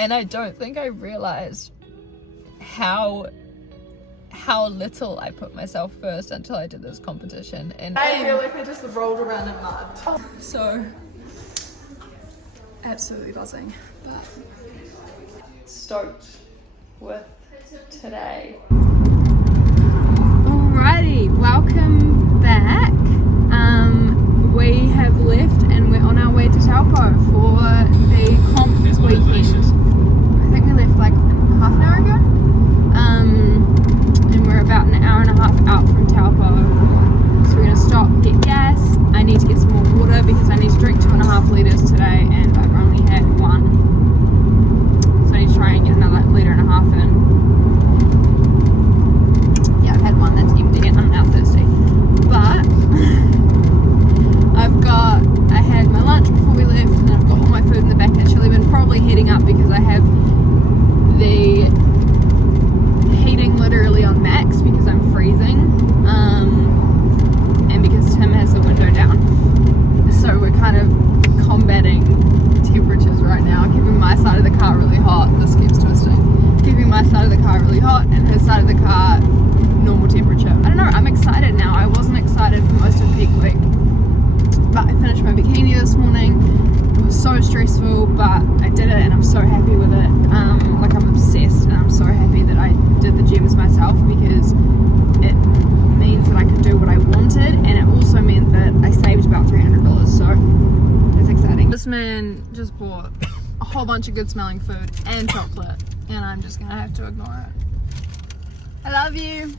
And I don't think I realized how little I put myself first until I did this competition. And I feel like I just rolled around in mud. So, absolutely buzzing. But stoked with today. Alrighty, welcome back. We have left and we're on our way to Taupo for the comp weekend. I think we left like half an hour ago. And we're about an hour and a half out from Taupo. So we're gonna stop, get gas. I need to get some more water because I need to drink 2.5 litres today and I've only had 1. So I need to try and get another 1.5 litres in. Yeah, I've had 1 that's empty and I'm now thirsty. But I had my lunch before we left and I've got all my food in the back at Chili Bin, probably heating up because I have the heating literally on max because I'm freezing, and because Tim has the window down. So we're kind of combating temperatures right now, keeping my side of the car really hot. This keeps twisting. Keeping my side of the car really hot and his side of the car normal temperature. I don't know, I'm excited now. I wasn't excited for most of peak week. But I finished my bikini this morning. It was so stressful, but I did it and I'm so happy with it. Like I'm obsessed and I'm so happy that I did the gyms myself because it means that I could do what I wanted and it also meant that I saved about $300, so it's exciting. This man just bought a whole bunch of good smelling food and chocolate and I'm just gonna have to ignore it. I love you.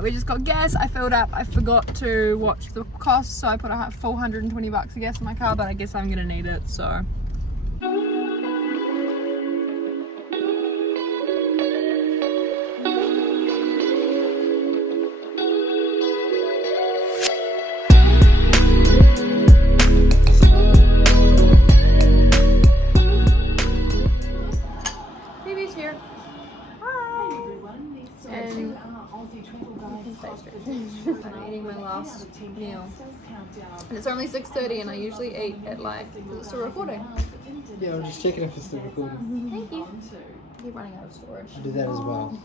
We just got gas, I filled up, I forgot to watch the cost, so I put a full $120 of gas in my car, but I guess I'm gonna need it, so. Baby's here. I'm eating my last meal and it's only 6:30 and I usually eat at like, is it still recording? Yeah, I'm just checking if it's still recording. Thank you. Keep running out of storage. I do that as well.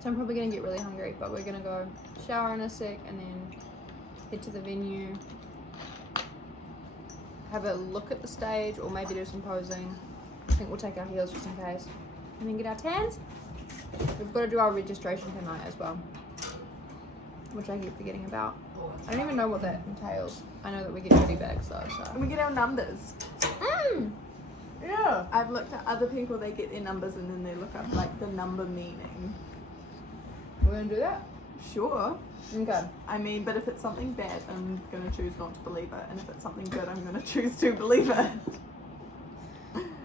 So I'm probably gonna get really hungry, but we're gonna go shower in a sec and then head to the venue, have a look at the stage or maybe do some posing. I think we'll take our heels just in case. And then get our tans. We've got to do our registration tonight as well, which I keep forgetting about. I don't even know what that entails. I know that we get goodie bags though, so. And we get our numbers. Yeah. I've looked at other people, they get their numbers and then they look up like the number meaning. We're gonna do that? Sure. Okay. I mean, but if it's something bad, I'm gonna choose not to believe it. And if it's something good, I'm gonna choose to believe it.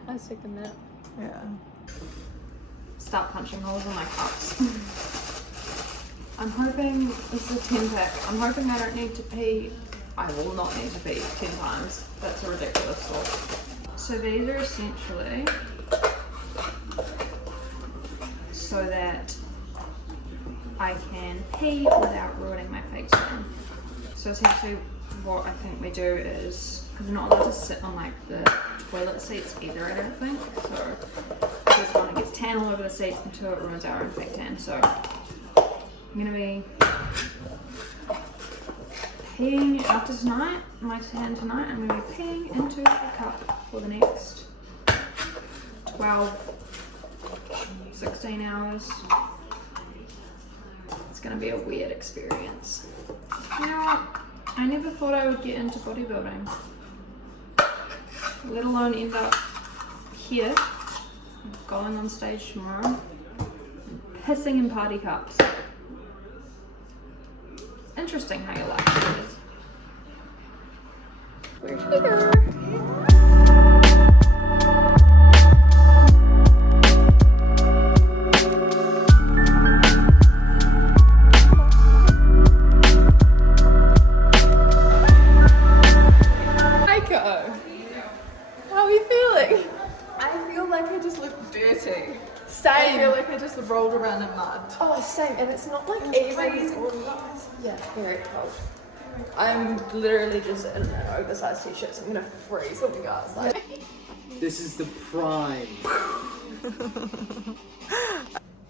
I second that. Yeah. Start punching holes in my cups. I'm hoping, this is a 10 pack, I'm hoping I don't need to pee. I will not need to pee 10 times. That's a ridiculous thought. So these are essentially so that I can pee without ruining my face tan. So essentially what I think we do is, because we're not allowed to sit on like the toilet seats either, I don't think. So because one, it gets tan all over the seats, and 2, it ruins our own fake tan. So I'm gonna be peeing after tonight, my tan tonight, I'm gonna be peeing into a cup for the next 12, 16 hours. It's gonna be a weird experience. You know what? I never thought I would get into bodybuilding, let alone end up here, going on stage tomorrow, pissing in party cups. It's interesting how your life is. We're here. I feel like I just rolled around in mud. Oh, same, and it's not like even. Yeah, very cold. I'm literally just in an oversized t-shirt, so I'm gonna freeze when we go outside. This is the prime.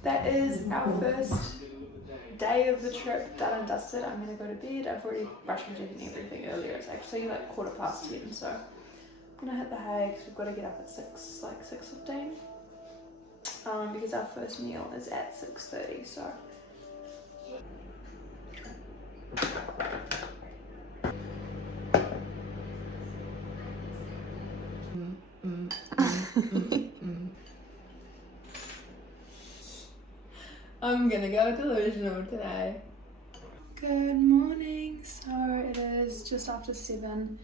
That is our first day of the trip done and dusted. I'm gonna go to bed. I've already brushed my teeth and everything earlier. It's actually like 10:15, so I'm gonna hit the hay because we've got to get up at 6, like 6:15. Because our first meal is at 6:30, so. I'm gonna go delusional today. Good morning. So it is just after 7.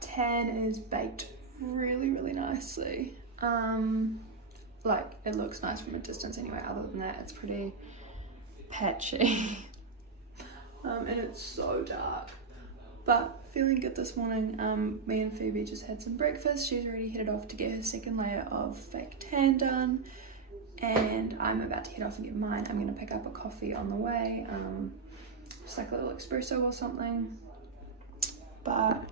Tan is baked really, really nicely. Like it looks nice from a distance anyway. Other than that, it's pretty patchy. And it's so dark. But feeling good this morning. Me and Phoebe just had some breakfast. She's already headed off to get her second layer of fake tan done. And I'm about to head off and get mine. I'm gonna pick up a coffee on the way. Just like a little espresso or something. But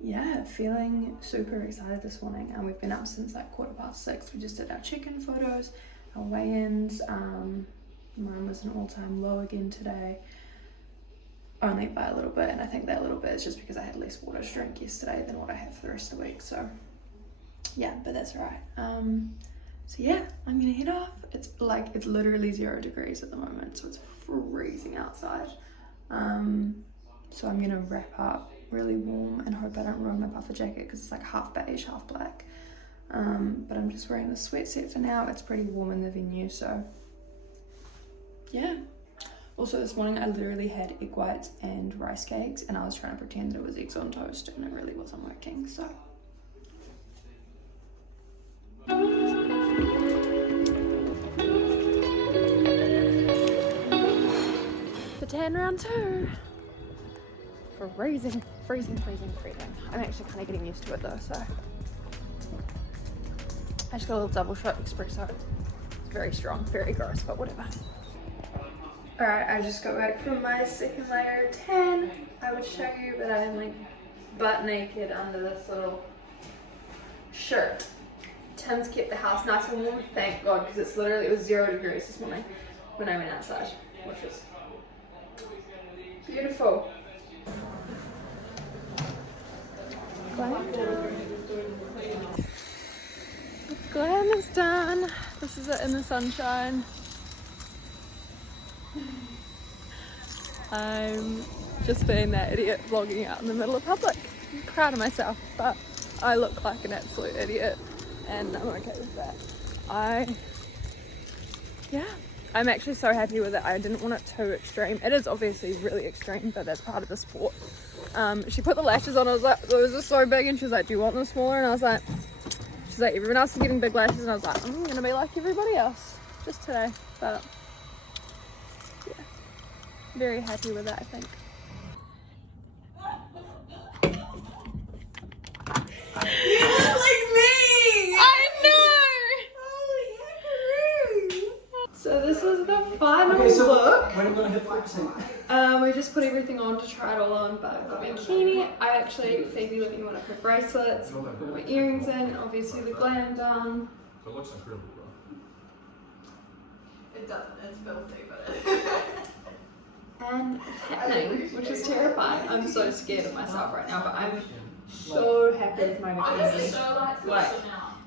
yeah, feeling super excited this morning. We've been up since like 6:15. We just did our check-in photos, our weigh-ins. Mine was an all-time low again today. Only by a little bit, and I think that little bit is just because I had less water to drink yesterday than what I have for the rest of the week, so yeah, but that's alright. So yeah, I'm gonna head off. It's literally 0 degrees at the moment, so it's freezing outside. So I'm gonna wrap up really warm and hope I don't ruin my puffer jacket because it's like half beige, half black. But I'm just wearing the sweatset for now. It's pretty warm in the venue, so yeah. Also this morning I literally had egg whites and rice cakes, and I was trying to pretend that it was eggs on toast and it really wasn't working, so. The tan round 2. Freezing. I'm actually kind of getting used to it though, so. I just got a little double shot espresso. It's very strong, very gross, but whatever. Alright, I just got back from my second layer of tan. I would show you, but I'm like butt naked under this little shirt. Tim's kept the house nice and warm, thank God, because it was 0 degrees this morning when I went outside, which is beautiful. Glam is done. This is it in the sunshine. I'm just being that idiot vlogging out in the middle of public. I'm proud of myself, but I look like an absolute idiot and I'm okay with that. I'm actually so happy with it. I didn't want it too extreme. It is obviously really extreme, but that's part of the sport. She put the lashes on. I was like, those are so big, and she was like, do you want them smaller? And I was like, she's like, everyone else is getting big lashes, and I was like, I'm gonna be like everybody else just today. But yeah, very happy with that, I think. You look like me! I know! Holy heckaroo! So this is the final look. When are we going to hit 4%? We just put everything on to try it all on, but I've got my bikini. Phoebe let me one of her bracelets, put my earrings in, obviously the glam done. So it looks incredible, bro. It doesn't, it's filthy, but And it's happening, which is terrifying. I'm so scared of myself right now, but I'm so happy with my bikini. Like,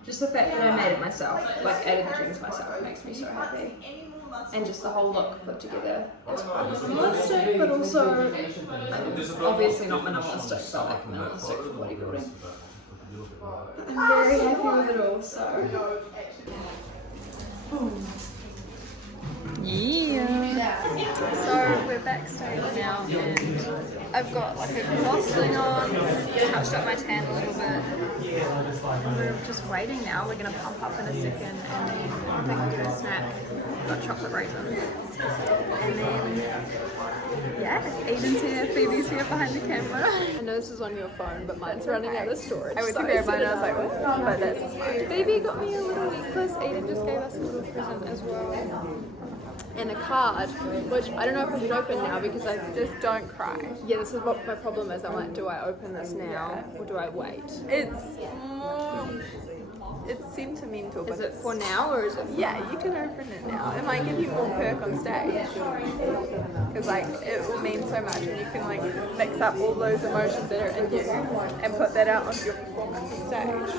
just the fact that I made it myself, like added the jeans myself, makes me so happy. And just the whole look put together. It's quite minimalistic, but also obviously not minimalistic, but like minimalistic for bodybuilding. But I'm very happy with it all, so. Yeah. So we're backstage now, and I've got like a gloss thing on, touched up my tan a little bit. And we're just waiting now. We're gonna pump up in a second, and then I think we'll do a snack. Got chocolate raisins, and then yeah, Aiden's here, Phoebe's here behind the camera. I know this is on your phone, but mine's running out of storage. I went to grab mine and I was like, what? But that's fine. Phoebe got me a little necklace. Aiden just gave us a little present as well. and a card, which I don't know if I should open now because I Just don't cry. yeah, this is what my problem is. I'm like, do I open this now or do I wait? It's sentimental, but Is it for now or is it? yeah, you can open it now. It might give you more perk on stage. Because like it will mean so much, and you can like mix up all those emotions that are in you and put that out onto your performance on stage.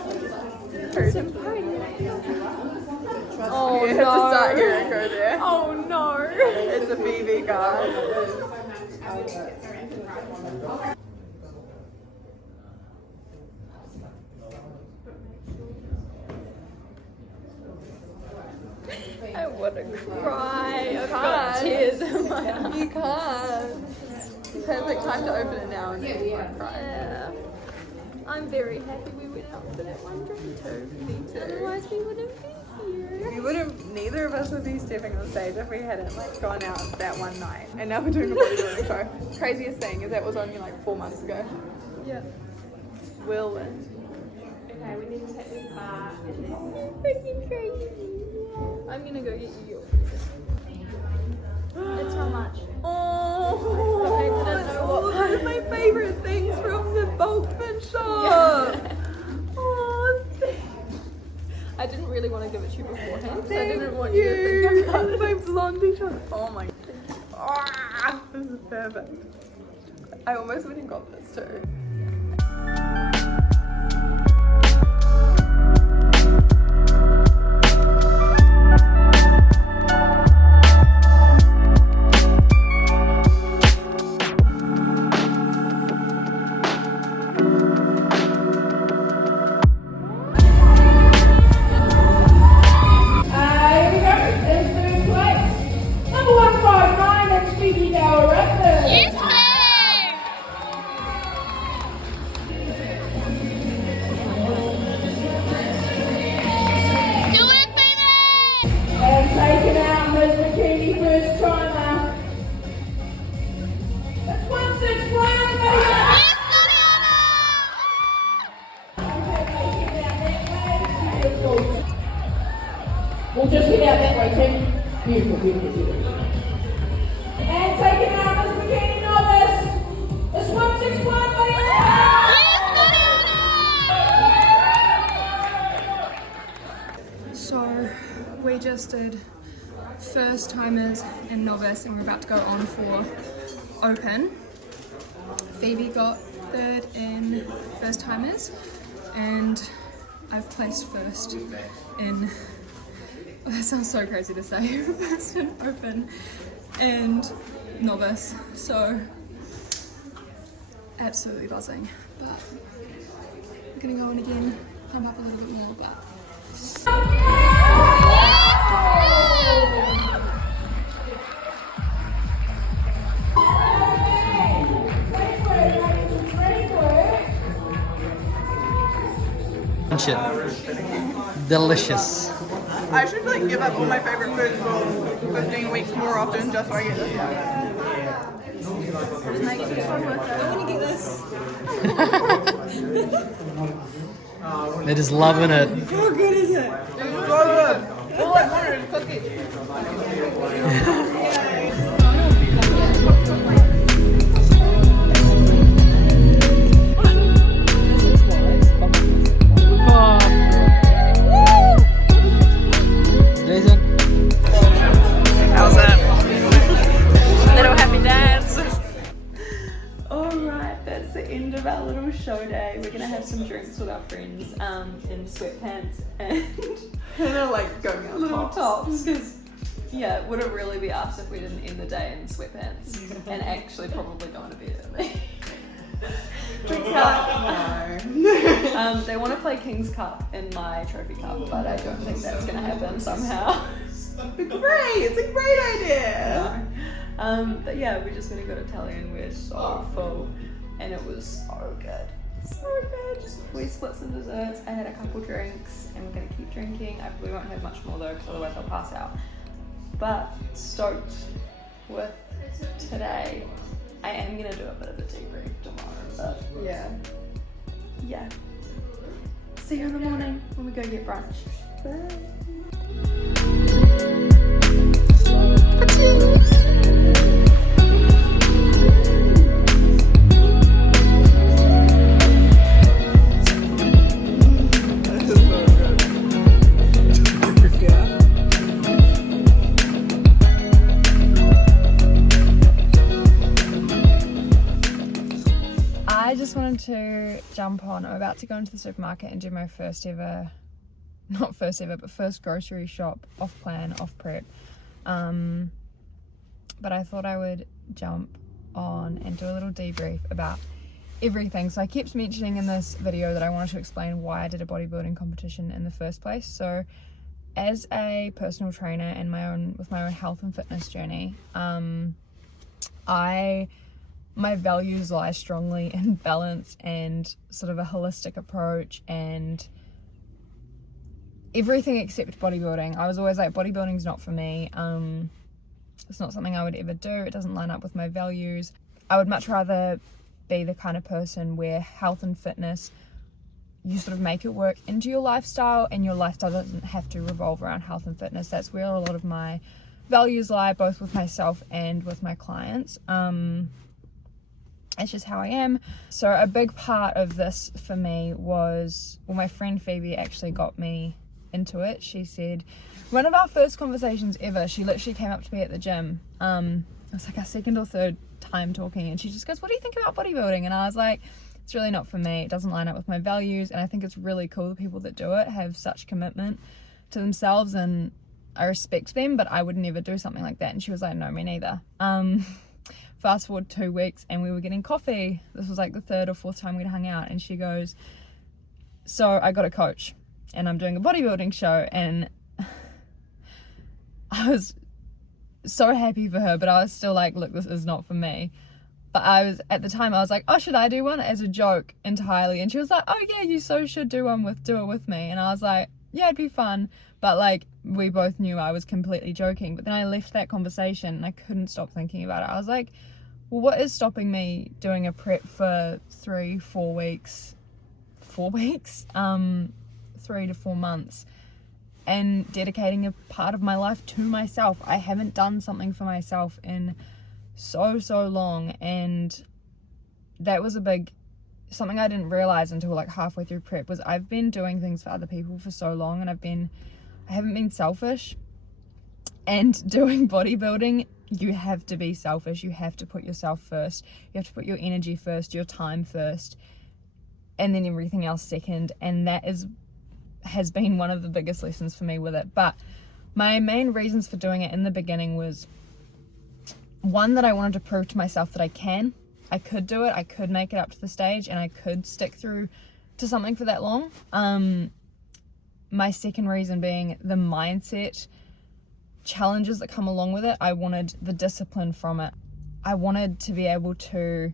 Oh You no! have to start here and go there. Oh no! It's a Phoebe card. I want to cry. I've got tears in my eyes. You can't. Perfect time to open it now and then you won't cry. Yeah. I'm very happy we went out for that one drink too. Me too. Otherwise we wouldn't be here. We wouldn't, neither of us would be stepping on stage if we hadn't like gone out that one night. And now we're doing a bodybuilding show. Craziest thing is that was only like 4 months ago. Yeah. Will win. Okay, we need to take this back and then freaking crazy. I'm gonna go get you your It's how much? Oh, I didn't know what one of my favorite things from the Bulkman shop. Oh, I didn't really want to give it to you beforehand because I thank didn't want you to think about it. My blondie shop. Oh my god. This is perfect. I almost went and got this too. Taken out Ms. Bikini first timer. That's 161, everybody. We'll just head out that way, team. Beautiful, beautiful, beautiful. And taking out Ms. Bikini novice. It's 161, buddy. So we just did first timers and novice and we're about to go on for open. Phoebe got third in first timers and I've placed first in, oh, that sounds so crazy to say, first in open and novice. So absolutely buzzing, but I'm gonna go in again, pump up a little bit more, but Delicious. I should like give up all my favorite foods for 15 weeks more often just so I get this one. Just makes it so worth it. I'm gonna get this. They're just loving it. How good is it? It's so good. All I wanted is cookies. Jason? How's that? Little happy dance. Alright, that's the end of our little show day. We're gonna have some drinks with our friends in sweatpants and like going out little tops because yeah, it wouldn't really be us if we didn't end the day in sweatpants and actually probably going to bed early. Drinks up. No. They want to play King's Cup in my trophy cup, but I don't think that's gonna happen somehow. Great, it's a great idea. No. But yeah, we're just gonna go to Tally and we're so full, and it was so good. So good. We split some desserts. I had a couple drinks, and we're gonna keep drinking. I probably won't have much more though, because otherwise I'll pass out. But stoked with today. I am gonna do a bit of a debrief tomorrow, but yeah. See you in the morning when we go get brunch. Bye. I just wanted to jump on. I'm about to go into the supermarket and do my first grocery shop off plan, off prep. But I thought I would jump on and do a little debrief about everything. So I kept mentioning in this video that I wanted to explain why I did a bodybuilding competition in the first place. So as a personal trainer and with my own health and fitness journey, my values lie strongly in balance and sort of a holistic approach and everything except bodybuilding. I was always like, bodybuilding's not for me. It's not something I would ever do. It doesn't line up with my values. I would much rather be the kind of person where health and fitness, you sort of make it work into your lifestyle, and your lifestyle doesn't have to revolve around health and fitness. That's where a lot of my values lie, both with myself and with my clients. It's just how I am. So a big part of this for me was, well, my friend Phoebe actually got me into it. She said, one of our first conversations ever, she literally came up to me at the gym. It was like our second or third time talking, and she just goes, what do you think about bodybuilding? And I was like, it's really not for me. It doesn't line up with my values, and I think it's really cool the people that do it have such commitment to themselves, and I respect them, but I would never do something like that. And she was like, no, me neither. Fast forward 2 weeks and we were getting coffee. This was like the third or fourth time we'd hung out, and she goes, so I got a coach and I'm doing a bodybuilding show. And I was so happy for her, but I was still like, look, this is not for me. But at the time I was like, oh, should I do one, as a joke entirely? And she was like, oh yeah, you so should do it with me. And I was like, yeah, it'd be fun. But like, we both knew I was completely joking. But then I left that conversation and I couldn't stop thinking about it. I was like, well, what is stopping me doing a prep for 3-4 weeks, 3 to 4 months, and dedicating a part of my life to myself? I haven't done something for myself in so long, and that was something I didn't realize until like halfway through prep, was I've been doing things for other people for so long, and I haven't been selfish. And doing bodybuilding, you have to be selfish. You have to put yourself first. You have to put your energy first, your time first, and then everything else second. And that has been one of the biggest lessons for me with it. But my main reasons for doing it in the beginning was, one, that I wanted to prove to myself that I could do it, I could make it up to the stage, and I could stick through to something for that long. My second reason being the mindset challenges that come along with it. I wanted the discipline from it. I wanted to be able to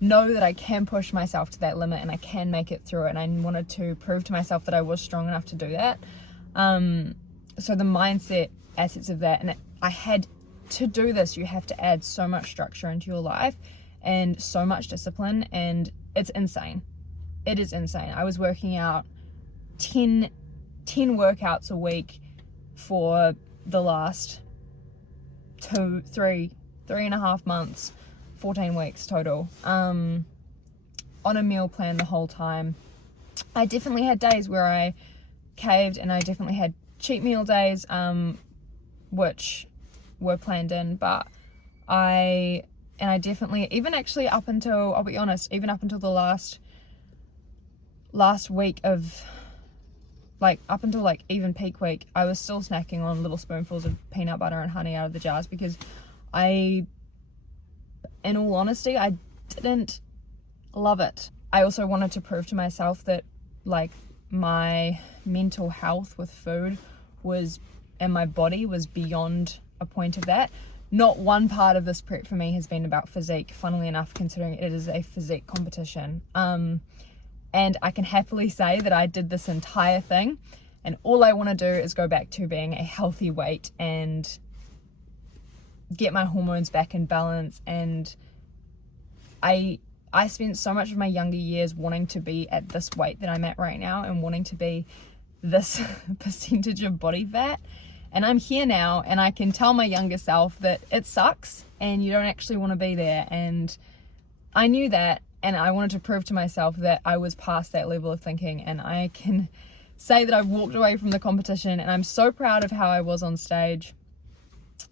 know that I can push myself to that limit and I can make it through it, and I wanted to prove to myself that I was strong enough to do that. So the mindset assets of that, and I had to do this. You have to add so much structure into your life and so much discipline, and it's insane. It is insane. I was working out 10 workouts a week for the last 3.5 months, 14 weeks total, on a meal plan the whole time. I definitely had days where I caved, and I definitely had cheat meal days, which were planned in, but I definitely, even actually up until, I'll be honest, even up until the last week of, like, up until like even peak week, I was still snacking on little spoonfuls of peanut butter and honey out of the jars, because in all honesty, I didn't love it. I also wanted to prove to myself that, like, my mental health with food and my body was beyond a point of that. Not one part of this prep for me has been about physique, funnily enough, considering it is a physique competition. And I can happily say that I did this entire thing, and all I want to do is go back to being a healthy weight and get my hormones back in balance. And I spent so much of my younger years wanting to be at this weight that I'm at right now, and wanting to be this percentage of body fat, And I'm here now, and I can tell my younger self that it sucks and you don't actually want to be there. And I knew that, and I wanted to prove to myself that I was past that level of thinking. And I can say that I've walked away from the competition, and I'm so proud of how I was on stage,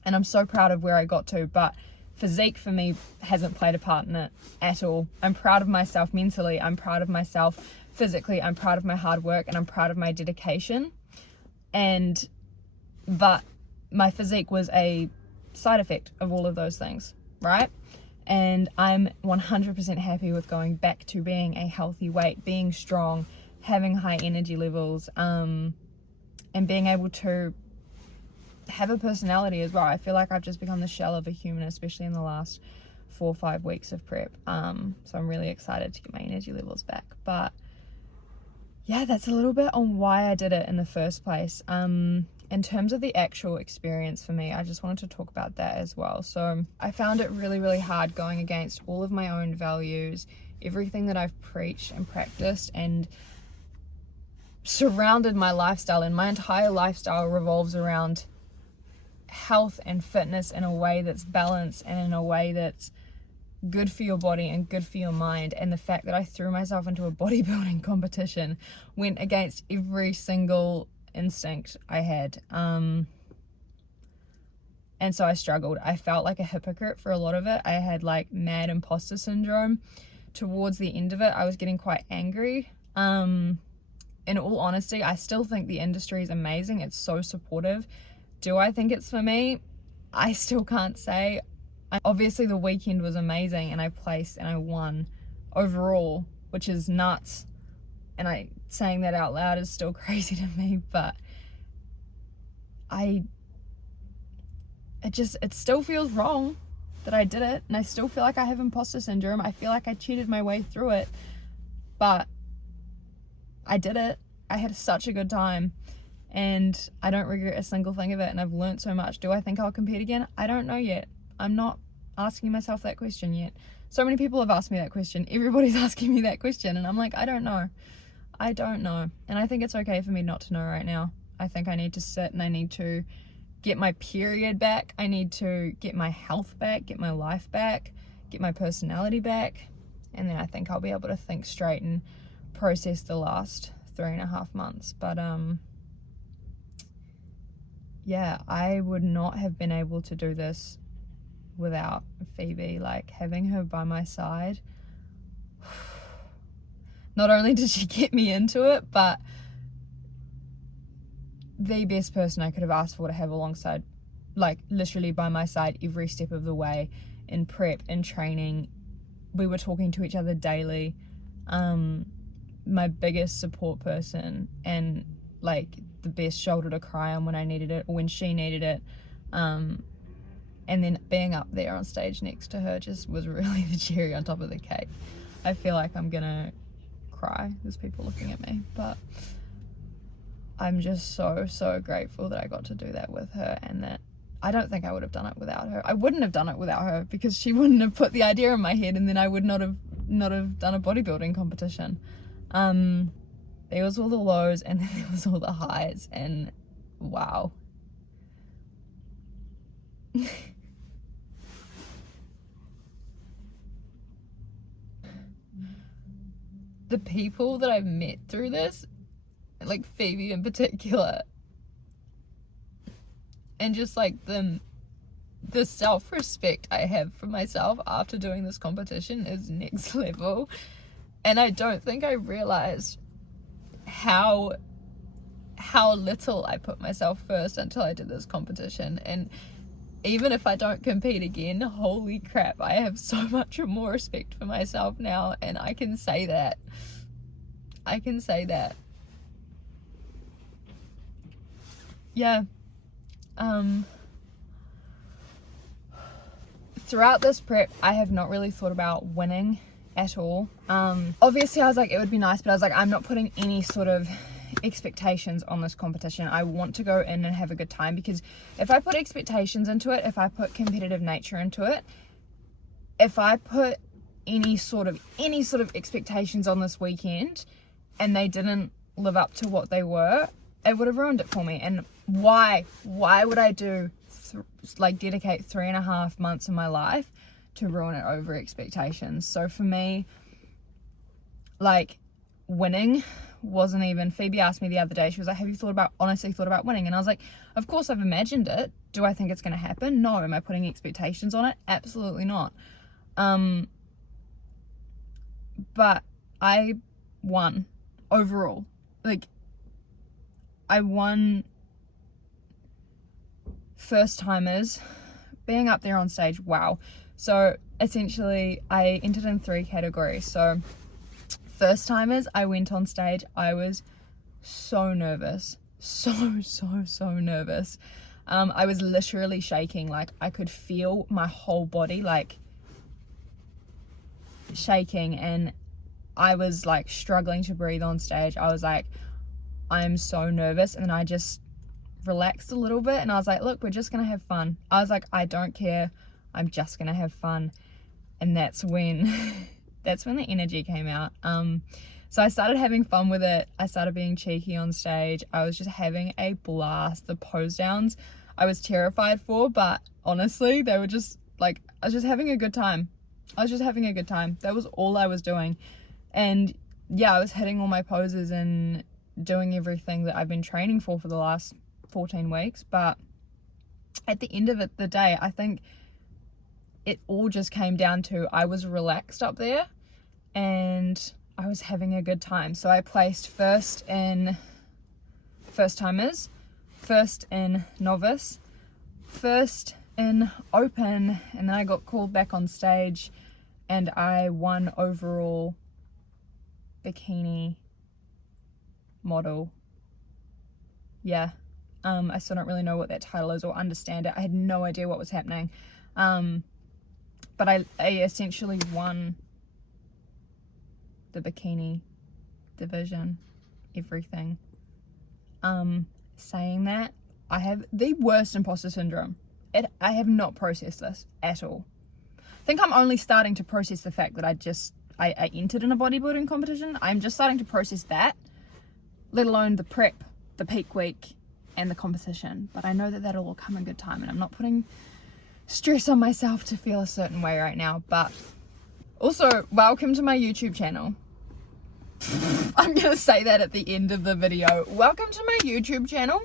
and I'm so proud of where I got to. But physique for me hasn't played a part in it at all. I'm proud of myself mentally, I'm proud of myself physically, I'm proud of my hard work, and I'm proud of my dedication. But my physique was a side effect of all of those things, right? And I'm 100% happy with going back to being a healthy weight, being strong, having high energy levels, and being able to have a personality as well. I feel like I've just become the shell of a human, especially in the last 4 or 5 weeks of prep. So I'm really excited to get my energy levels back. But yeah, that's a little bit on why I did it in the first place. In terms of the actual experience for me, I just wanted to talk about that as well. So I found it really, really hard going against all of my own values, everything that I've preached and practiced and surrounded my lifestyle. And my entire lifestyle revolves around health and fitness in a way that's balanced and in a way that's good for your body and good for your mind. And the fact that I threw myself into a bodybuilding competition went against every single instinct I had, and so I struggled. I felt like a hypocrite for a lot of it. I had like mad imposter syndrome towards the end of it. I was getting quite angry. In all honesty, I still think the industry is amazing. It's so supportive. Do I think it's for me? I still can't say. Obviously the weekend was amazing, and I placed and I won overall, which is nuts. And saying that out loud is still crazy to me, but it still feels wrong that I did it, and I still feel like I have imposter syndrome. I feel like I cheated my way through it, but I did it. I had such a good time, and I don't regret a single thing of it, and I've learned so much. Do I think I'll compete again? I don't know yet. I'm not asking myself that question yet. So many people have asked me that question. Everybody's asking me that question, and I'm like, I don't know. I don't know. And I think it's okay for me not to know right now. I think I need to sit and I need to get my period back. I need to get my health back, get my life back, get my personality back. And then I think I'll be able to think straight and process the last 3.5 months. But yeah, I would not have been able to do this without Phoebe. Like, having her by my side, not only did she get me into it, but the best person I could have asked for to have alongside, like literally by my side every step of the way, in prep, in training. We were talking to each other daily. My biggest support person, and like the best shoulder to cry on when I needed it or when she needed it. And then being up there on stage next to her just was really the cherry on top of the cake. I feel like I'm gonna cry. There's people looking at me, but I'm just so grateful that I got to do that with her, and that I don't think I would have done it without her. I wouldn't have done it without her, because she wouldn't have put the idea in my head, and then I would not have done a bodybuilding competition. There was all the lows, and then there was all the highs, and wow. The people that I've met through this, like Phoebe in particular, and just like the self-respect I have for myself after doing this competition is next level. And I don't think I realized how little I put myself first until I did this competition. And even if I don't compete again, holy crap, I have so much more respect for myself now, and I can say that. Yeah. Throughout this prep, I have not really thought about winning at all. Obviously I was like, it would be nice, but I was like, I'm not putting any sort of expectations on this competition. I want to go in and have a good time, because if I put expectations into it, if I put competitive nature into it, if I put any sort of expectations on this weekend and they didn't live up to what they were, it would have ruined it for me. And why would I dedicate 3.5 months of my life to ruin it over expectations? So for me, like, winning wasn't even, Phoebe asked me the other day, she was like, have you honestly thought about winning? And I was like, of course I've imagined it. Do I think it's going to happen? No. Am I putting expectations on it? Absolutely not. But I won overall. Like, I won first timers, being up there on stage. Wow. So essentially I entered in 3 categories. So first timers, I went on stage, I was so nervous, so nervous. I was literally shaking. Like, I could feel my whole body like shaking, and I was like struggling to breathe on stage. I was like, I'm so nervous. And then I just relaxed a little bit and I was like, look, we're just gonna have fun. I was like, I don't care, I'm just gonna have fun. And that's when the energy came out. So I started having fun with it. I started being cheeky on stage. I was just having a blast. The pose downs I was terrified for, but honestly, they were just like, I was just having a good time. That was all I was doing. And yeah, I was hitting all my poses and doing everything that I've been training for the last 14 weeks. But at the end of the day, I think it all just came down to, I was relaxed up there and I was having a good time. So I placed first in first timers, first in novice, first in open, and then I got called back on stage and I won overall bikini model. Yeah. I still don't really know what that title is or understand it. I had no idea what was happening. But I essentially won the bikini division, everything. Saying that, I have the worst imposter syndrome. I have not processed this at all. I think I'm only starting to process the fact that I entered in a bodybuilding competition. I'm just starting to process that, let alone the prep, the peak week, and the competition. But I know that that'll all come in good time, and I'm not putting stress on myself to feel a certain way right now. But also, welcome to my YouTube channel. I'm gonna say that at the end of the video. Welcome to my YouTube channel.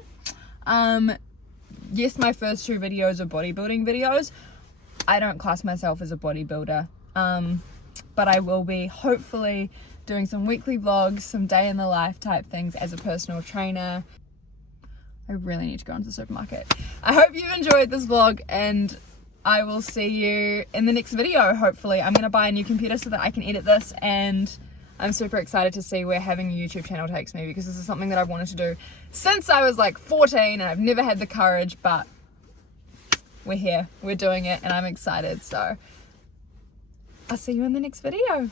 Yes, my first 2 videos are bodybuilding videos. I don't class myself as a bodybuilder, but I will be hopefully doing some weekly vlogs, some day in the life type things as a personal trainer. I really need to go into the supermarket. I hope you've enjoyed this vlog, and I will see you in the next video. Hopefully I'm gonna buy a new computer so that I can edit this, and I'm super excited to see where having a YouTube channel takes me, because this is something that I've wanted to do since I was like 14 and I've never had the courage, but we're here, we're doing it, and I'm excited. So I'll see you in the next video.